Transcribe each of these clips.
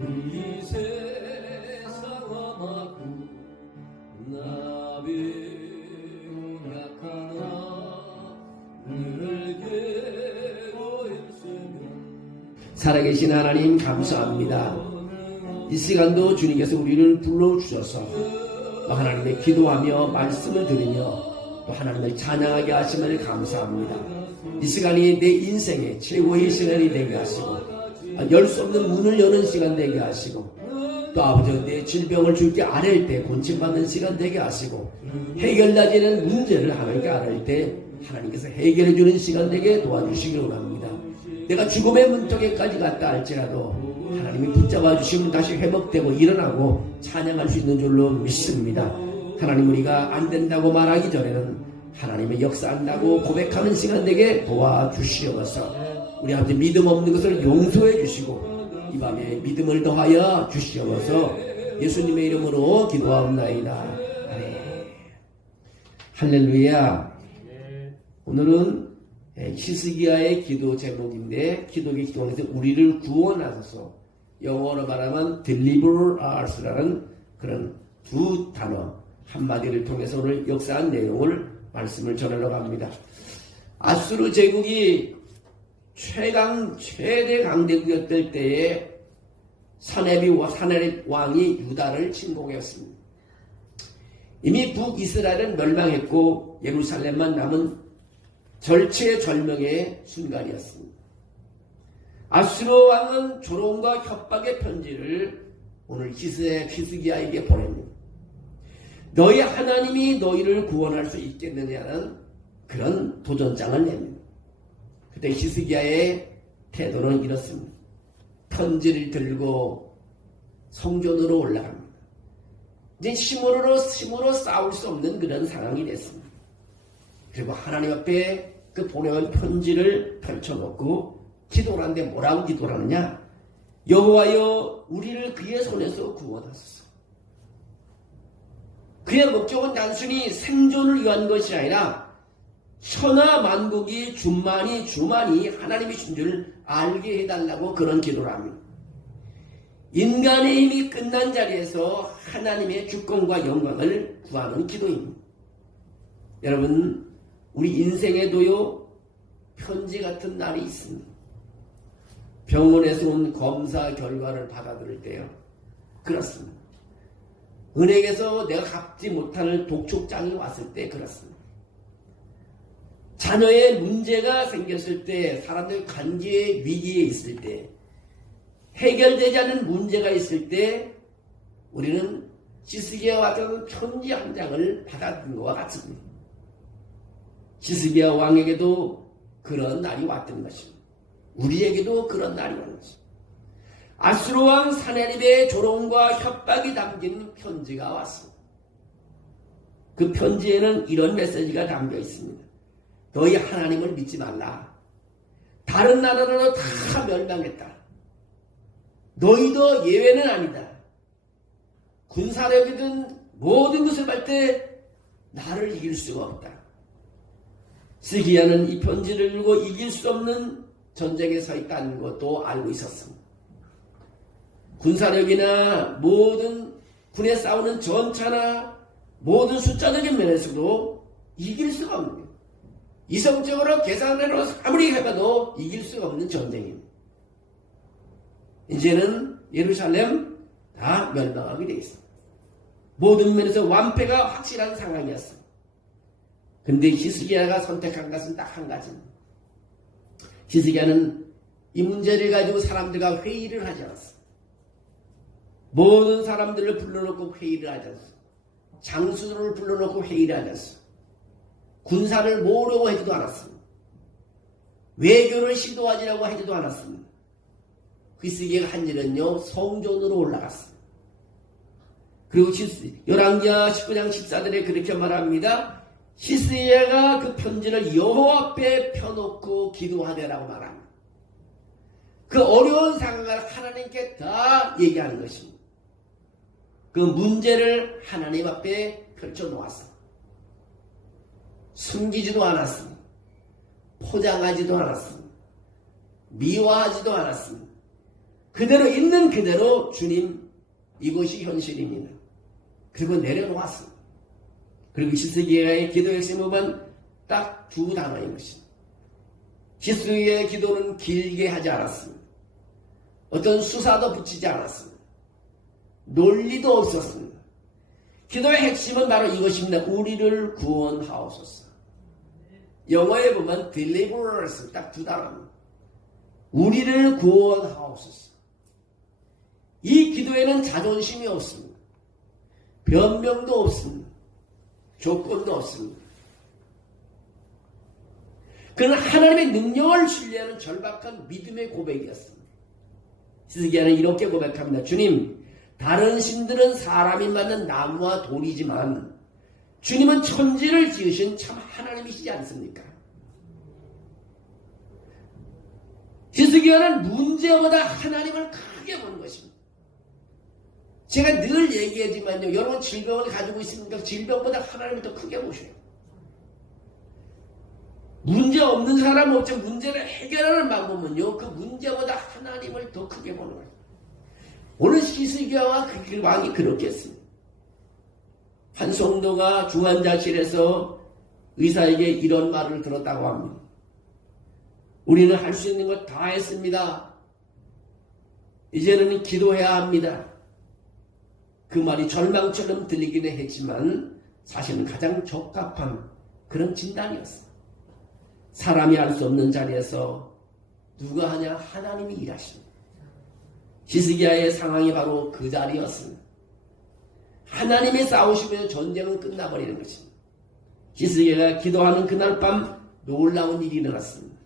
이 세상 험하고 나비락하나 늘 괴로웠으면. 살아계신 하나님 감사합니다. 이 시간도 주님께서 우리를 불러주셔서 하나님의 기도하며 말씀을 들으며 또 하나님을 찬양하게 하심을 감사합니다. 이 시간이 내 인생의 최고의 시간이 되게 하시고 열 수 없는 문을 여는 시간 되게 하시고 또 아버지 내 질병을 주께 아뢰일 때 곤침받는 시간 되게 하시고 해결되지 않는 문제를 하나님께 아뢰일 때 하나님께서 해결해 주는 시간 되게 도와주시기를 원합니다. 내가 죽음의 문턱에까지 갔다 할지라도 하나님이 붙잡아 주시면 다시 회복되고 일어나고 찬양할 수 있는 줄로 믿습니다. 하나님 우리가 안 된다고 말하기 전에는 하나님의 역사한다고 고백하는 시간 되게 도와주시옵소서. 우리 아버지 믿음 없는 것을 용서해 주시고 이 밤에 믿음을 더하여 주시옵소서. 예수님의 이름으로 기도하옵나이다. 아멘. 할렐루야. 오늘은 히스기야의 기도 제목인데 기도의 기도에서 우리를 구원하소서, 영어로 말하면 deliver us라는 그런 두 단어 한마디를 통해서 오늘 역사한 내용을 말씀을 전하려고 합니다. 아수르 제국이 최대 강대국이었을 때에 사네립 왕이 유다를 침공했습니다. 이미 북이스라엘은 멸망했고 예루살렘만 남은 절체절명의 순간이었습니다. 아수르 왕은 조롱과 협박의 편지를 오늘 히스기야에게 보냅니다. 너희 하나님이 너희를 구원할 수 있겠느냐는 그런 도전장을 냅니다. 그때 히스기야의 태도는 이렇습니다. 편지를 들고 성전으로 올라갑니다. 이제 힘으로 싸울 수 없는 그런 상황이 됐습니다. 그리고 하나님 앞에 그 보내온 편지를 펼쳐놓고 기도를 하는데 뭐라고 기도를 하느냐? 여호와여 우리를 그의 손에서 구원하소서. 그의 목적은 단순히 생존을 위한 것이 아니라 천하 만국이 주만이 하나님이신 줄 알게 해달라고 그런 기도를 합니다. 인간의 힘이 끝난 자리에서 하나님의 주권과 영광을 구하는 기도입니다. 여러분 우리 인생에도요 편지 같은 날이 있습니다. 병원에서 온 검사 결과를 받아들일 때요 그렇습니다. 은행에서 내가 갚지 못할 독촉장이 왔을 때 그렇습니다. 자녀의 문제가 생겼을 때, 사람들의 관계의 위기에 있을 때, 해결되지 않는 문제가 있을 때 우리는 히스기야와 같은 편지 한 장을 받아들인 것과 같습니다. 히스기야 왕에게도 그런 날이 왔던 것입니다. 우리에게도 그런 날이 왔는 것입니다. 아수르 왕 사네립의 조롱과 협박이 담긴 편지가 왔습니다. 그 편지에는 이런 메시지가 담겨 있습니다. 너희 하나님을 믿지 말라. 다른 나라로 다 멸망했다. 너희도 예외는 아니다. 군사력이든 모든 것을 할 때 나를 이길 수가 없다. 히스기야는 이 편지를 읽고 이길 수 없는 전쟁에 서 있다는 것도 알고 있었습니다. 군사력이나 모든 군에 싸우는 전차나 모든 숫자적인 면에서도 이길 수가 없는 거예요. 이성적으로 계산으로 아무리 해봐도 이길 수가 없는 전쟁입니다. 이제는 예루살렘 다 멸망하게 되어 있습니다. 모든 면에서 완패가 확실한 상황이었습니다. 근데 히스기야가 선택한 것은 딱 한 가지입니다. 히스기야는 이 문제를 가지고 사람들과 회의를 하지 않았습니다. 모든 사람들을 불러놓고 회의를 하지 않았습니다. 장수들을 불러놓고 회의를 하지 않았습니다. 군사를 모으려고 하지도 않았습니다. 외교를 시도하지라고 하지도 않았습니다. 히스기야가 한 일은요, 성전으로 올라갔습니다. 그리고 열왕기하 19장 14절에 그렇게 말합니다. 히스기야가 그 편지를 여호와 앞에 펴놓고 기도하되라고 말합니다. 그 어려운 상황을 하나님께 다 얘기하는 것입니다. 그 문제를 하나님 앞에 펼쳐놓았습니다. 숨기지도 않았습니다. 포장하지도 않았습니다. 미화하지도 않았습니다. 그대로 있는 그대로 주님 이것이 현실입니다. 그리고 내려놓았습니다. 그리고 히스기야의 기도 핵심은 딱 두 단어인 것입니다. 히스기야의 기도는 길게 하지 않았습니다. 어떤 수사도 붙이지 않았습니다. 논리도 없었습니다. 기도의 핵심은 바로 이것입니다. 우리를 구원하옵소서. 영어에 보면 deliver us 딱 두 단어입니다. 우리를 구원하옵소서. 이 기도에는 자존심이 없습니다. 변명도 없습니다. 조건도 없습니다. 그는 하나님의 능력을 신뢰하는 절박한 믿음의 고백이었습니다. 히스기야는 이렇게 고백합니다. 주님, 다른 신들은 사람이 만든 나무와 돌이지만 주님은 천지를 지으신 참 하나님이시지 않습니까? 히스기야는 문제보다 하나님을 크게 보는 것입니다. 제가 늘 얘기하지만요. 여러분 질병을 가지고 있습니까? 질병보다 하나님을 더 크게 보셔요. 문제 없는 사람 없죠. 문제를 해결하는 방법은요. 그 문제보다 하나님을 더 크게 보는 거예요. 오늘 히스기야와 그 왕이 그렇게 했습니다. 한 성도가 중환자실에서 의사에게 이런 말을 들었다고 합니다. 우리는 할 수 있는 것 다 했습니다. 이제는 기도해야 합니다. 그 말이 절망처럼 들리기는 했지만 사실은 가장 적합한 그런 진단이었어요. 사람이 할 수 없는 자리에서 누가 하냐? 하나님이 일하십니다. 히스기야의 상황이 바로 그 자리였습니다. 하나님이 싸우시면 전쟁은 끝나버리는 것입니다. 히스기야가 기도하는 그날 밤 놀라운 일이 일어났습니다.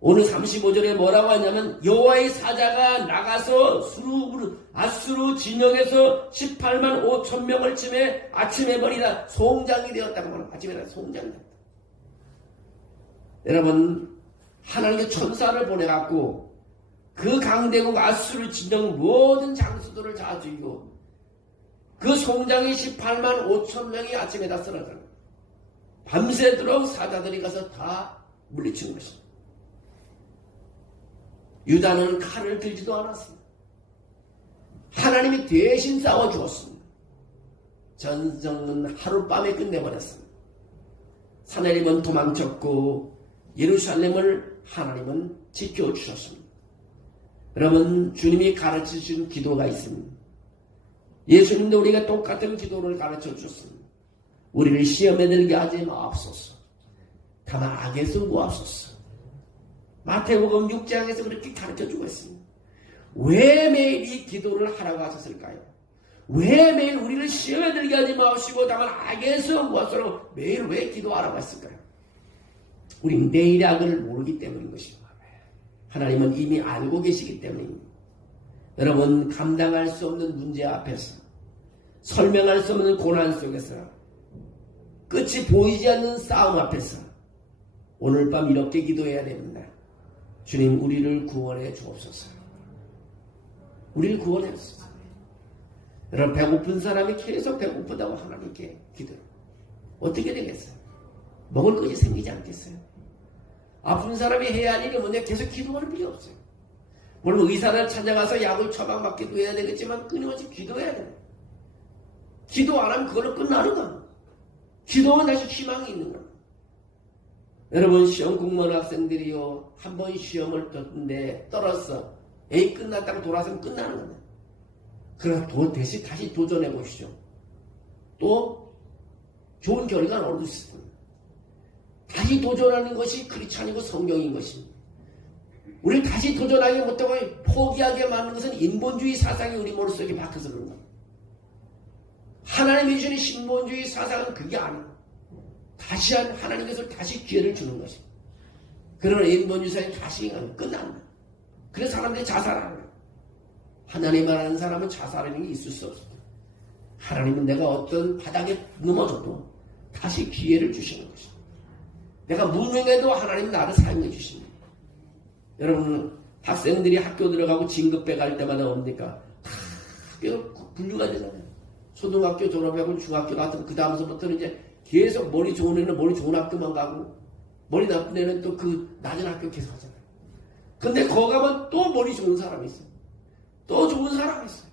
오늘 35절에 뭐라고 하냐면 여호와의 사자가 나가서 아수르 진영에서 18만 5천 명을 치매 아침에 버리다 송장이 되었다고 합니다. 아침에 송장이 되었다. 여러분 하나님의 천사를 보내갖고 그 강대국 아수르 진영 모든 장수들을 다 죽이고 그 송장이 18만 5천 명이 아침에 다 쓰러져요. 밤새도록 사자들이 가서 다 물리친 것입니다. 유다는 칼을 들지도 않았습니다. 하나님이 대신 싸워주었습니다. 전쟁은 하룻밤에 끝내버렸습니다. 사내림은 도망쳤고 예루살렘을 하나님은 지켜주셨습니다. 여러분 주님이 가르치신 기도가 있습니다. 예수님도 우리가 똑같은 기도를 가르쳐 주셨습니다. 우리를 시험에 들게 하지 마옵소서. 다만 악에서 구하옵소서. 마태복음 6장에서 그렇게 가르쳐주고 있습니다. 왜 매일 이 기도를 하라고 하셨을까요? 왜 매일 우리를 시험에 들게 하지 마시고 다만 악에서 구하소서 매일 왜 기도하라고 했을까요? 우리는 내일의 악을 모르기 때문인 것입니다. 하나님은 이미 알고 계시기 때문입니다. 여러분 감당할 수 없는 문제 앞에서 설명할 수 없는 고난 속에서 끝이 보이지 않는 싸움 앞에서 오늘 밤 이렇게 기도해야 됩니다. 주님 우리를 구원해 주옵소서. 우리를 구원해 주옵소서. 여러분 배고픈 사람이 계속 배고프다고 하나님께 기도해요. 어떻게 되겠어요? 먹을 것이 생기지 않겠어요? 아픈 사람이 해야 할 일이 뭐냐? 계속 기도할 필요 없어요. 물론 의사를 찾아가서 약을 처방받기도 해야 되겠지만 끊임없이 기도해야 돼요. 기도 안 하면 그걸로 끝나는 거예요. 기도하면 다시 희망이 있는 거예요. 여러분 시험 공무원 학생들이요 한 번 시험을 떴는데 떨었어. 에이 끝났다고 돌아서면 끝나는 거예요. 그러나 다시 도전해 보시죠. 또 좋은 결과는 얻을 수 있습니다. 다시 도전하는 것이 크리스찬이고 성경인 것입니다. 우리 다시 도전하기 못하고 포기하게 만드는 것은 인본주의 사상이 우리 머릿속에 박혀서 그런 거예요. 하나님이 주신 신본주의 사상은 그게 아니에요. 다시 하나님께서 다시 기회를 주는 것입니다. 그러나 인본주의 사상이 다시 끝난다. 그래서 사람들이 자살하는 거예요. 하나님 말하는 사람은 자살하는 게 있을 수 없습니다. 하나님은 내가 어떤 바닥에 넘어져도 다시 기회를 주시는 것입니다. 내가 무능해도 하나님 나를 사용해 주십니다. 여러분 학생들이 학교 들어가고 진급배 갈 때마다 뭡니까? 학교 분류가 되잖아요. 초등학교 졸업하고 중학교 같은 그 다음서부터는 이제 계속 머리 좋은 애는 머리 좋은 학교만 가고 머리 나쁜 애는 또 그 낮은 학교 계속 하잖아요. 근데 거기 가면 또 머리 좋은 사람이 있어요. 더 좋은 사람이 있어요.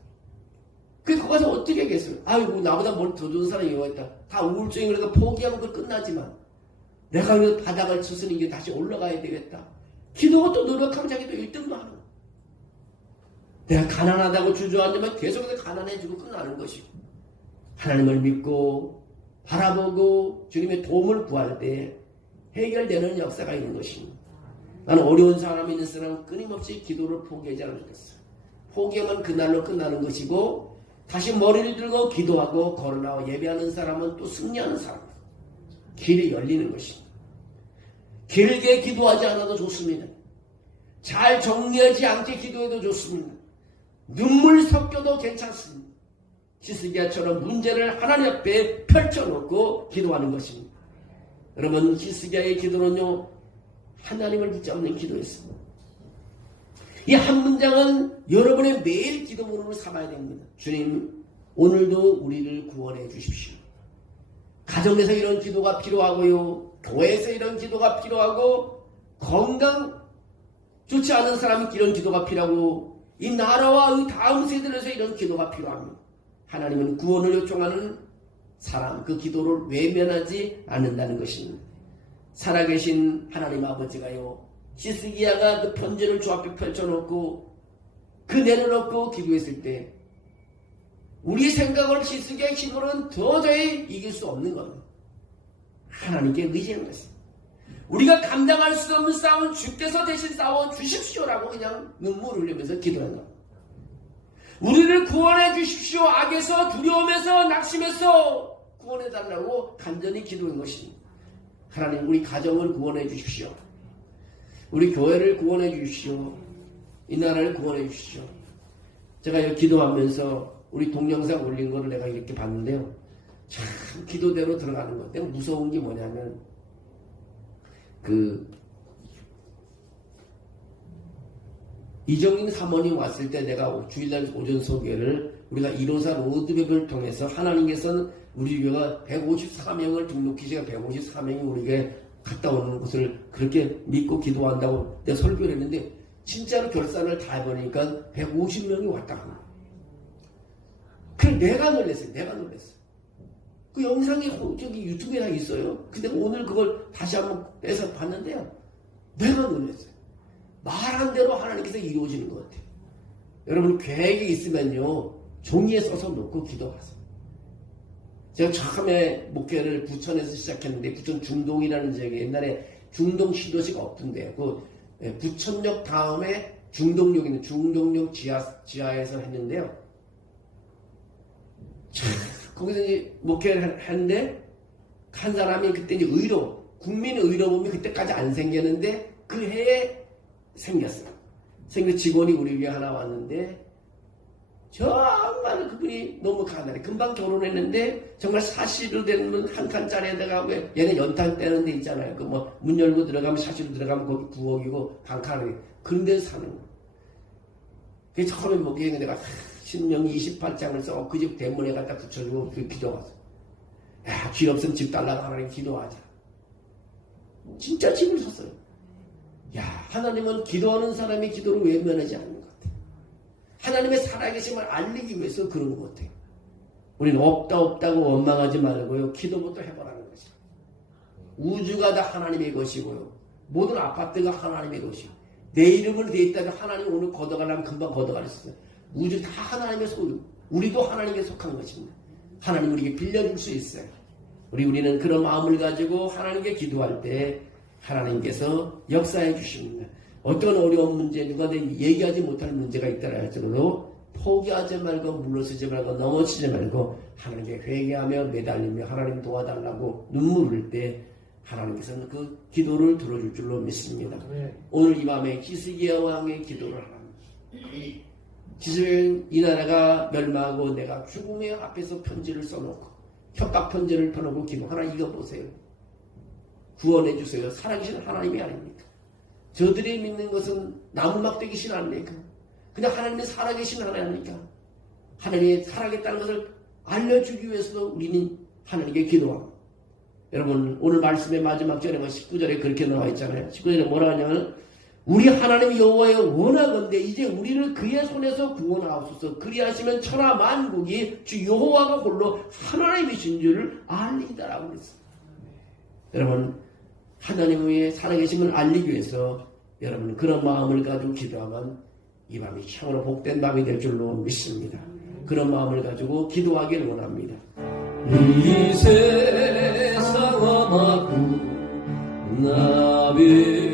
그래서 거기서 어떻게 하겠어요? 아이고, 나보다 뭘 더 좋은 사람이 있다. 다 우울증이 그래서 포기하면 그 끝나지만, 내가 이 바닥을 쳤으니 이게 다시 올라가야 되겠다. 기도가 또 노력하면 자기도 1등도 하는 거야. 내가 가난하다고 주저앉으면 계속해서 가난해지고 끝나는 것이고, 하나님을 믿고 바라보고 주님의 도움을 구할 때 해결되는 역사가 있는 것입니다. 나는 어려운 사람이 있는 사람은 끊임없이 기도를 포기하지 않으면 좋겠어요. 포기하면 그날로 끝나는 것이고, 다시 머리를 들고 기도하고 걸어나와 예배하는 사람은 또 승리하는 사람이에요. 길이 열리는 것입니다. 길게 기도하지 않아도 좋습니다. 잘 정리하지 않게 기도해도 좋습니다. 눈물 섞여도 괜찮습니다. 히스기야처럼 문제를 하나님 앞에 펼쳐놓고 기도하는 것입니다. 여러분, 히스기야의 기도는요, 하나님을 붙잡는 기도였습니다. 이 한 문장은 여러분의 매일 기도문으로 삼아야 됩니다. 주님, 오늘도 우리를 구원해 주십시오. 가정에서 이런 기도가 필요하고요, 교회에서 이런 기도가 필요하고, 건강 좋지 않은 사람이 이런 기도가 필요하고, 이 나라와 이 다음 세대에서 이런 기도가 필요합니다. 하나님은 구원을 요청하는 사람, 그 기도를 외면하지 않는다는 것입니다. 살아계신 하나님 아버지가요, 히스기야가 그 편지를 주 앞에 펼쳐놓고 그 내려놓고 기도했을 때 우리 생각을 히스기야의 힘으로는 도저히 이길 수 없는 겁니다. 하나님께 의지하는 것입니다. 우리가 감당할 수 없는 싸움은 주께서 대신 싸워 주십시오라고 그냥 눈물을 흘리면서 기도한다. 우리를 구원해 주십시오. 악에서, 두려움에서, 낙심에서 구원해 달라고 간절히 기도한 것입니다. 하나님, 우리 가정을 구원해 주십시오. 우리 교회를 구원해 주십시오. 이 나라를 구원해 주십시오. 제가 이렇게 기도하면서 우리 동영상 올린 거를 내가 이렇게 봤는데요, 참 기도대로 들어가는 것. 내가 무서운 게 뭐냐면, 이정인 사모님 왔을 때 내가 주일날 오전 소개를 우리가 154 로드맵을 통해서 하나님께서는 우리 교회가 154명을 등록기시가 154명이 우리에게 갔다 오는 것을 그렇게 믿고 기도한다고 내가 설교를 했는데, 진짜로 결산을 다 해보니까 150명이 왔다 하는 거예요. 그래, 내가 놀랐어요. 그 영상이 저기 유튜브에 다 있어요. 근데 오늘 그걸 다시 한번 빼서 봤는데요, 내가 놀랐어요. 말한 대로 하나님께서 이루어지는 것 같아요. 여러분, 계획이 있으면요, 종이에 써서 놓고 기도하세요. 제가 처음에 목회를 부천에서 시작했는데, 부천 중동이라는 지역에 옛날에 중동 신도시가 없던데, 부천역 다음에 중동역 있는 중동역 지하에서 했는데요. 거기서 이제 목회를 했는데, 한 사람이 그때 이제 국민의료범이 그때까지 안 생겼는데, 그 해에 생겼어요. 직원이 우리 위에 하나 왔는데, 정말 그분이 너무 가난해. 금방 결혼했는데 정말 40일 되면 한 칸짜리에다가, 왜 얘네 연탄 떼는 데 있잖아요. 그 문 열고 들어가면, 샤시로 들어가면 거기 부엌이고 방칸이 그런 데서 사는 거예요. 그래서 처음에 목회에 내가 신명기 28장을 써 그 집 대문에 갖다 붙여주고 기도하자. 야, 길 없으면 집 달라고 하나님 기도하자. 진짜 집을 샀어요. 야, 하나님은 기도하는 사람의 기도를 외면하지 않는 것 같아요. 하나님의 살아계심을 알리기 위해서 그런 것 같아요. 우리는 없다고 원망하지 말고요, 기도부터 해보라는 것이에요. 우주가 다 하나님의 것이고요, 모든 아파트가 하나님의 것이고, 내 이름을 대 있다면 하나님 오늘 걷어가려면 금방 걷어갈 수 있어요. 우주 다 하나님의 소유, 우리도 하나님께 속한 것입니다. 하나님 우리에게 빌려줄 수 있어요. 우리는 그런 마음을 가지고 하나님께 기도할 때 하나님께서 역사해 주십니다. 어떤 어려운 문제, 누가 얘기하지 못할 문제가 있다라 할지라도 포기하지 말고, 물러서지 말고, 넘어지지 말고 하나님께 회개하며 매달리며 하나님 도와달라고 눈물 흘릴 때 하나님께서는 그 기도를 들어줄 줄로 믿습니다. 오늘 이 밤에 히스기야 왕의 기도를 합니다. 히스기야, 이 나라가 멸망하고 내가 죽음의 앞에서 편지를 써놓고 협박 편지를 펴놓고 기도, 하나님 이거 보세요. 구원해 주세요. 살아계신 하나님이 아닙니까? 저들이 믿는 것은 나무막대기 신 아닙니까? 그냥 하나님이 살아계신 하나님입니까? 하나님이 살아계다는 것을 알려주기 위해서도 우리는 하나님께 기도합니다. 여러분, 오늘 말씀의 마지막 절에 19절에 그렇게 나와 있잖아요. 19절에 뭐라 하냐면, 우리 하나님 여호와여 원하건대 이제 우리를 그의 손에서 구원하옵소서. 그리하시면 천하 만국이 주 여호와가 홀로 하나님이신 줄을 알리다라고 그랬습니다. 여러분, 하나님의 살아계심을 알리기 위해서 여러분 그런 마음을 가지고 기도하면 이 밤이 참으로 복된 밤이 될 줄로 믿습니다. 그런 마음을 가지고 기도하기를 원합니다. 이 세상 아마도 나비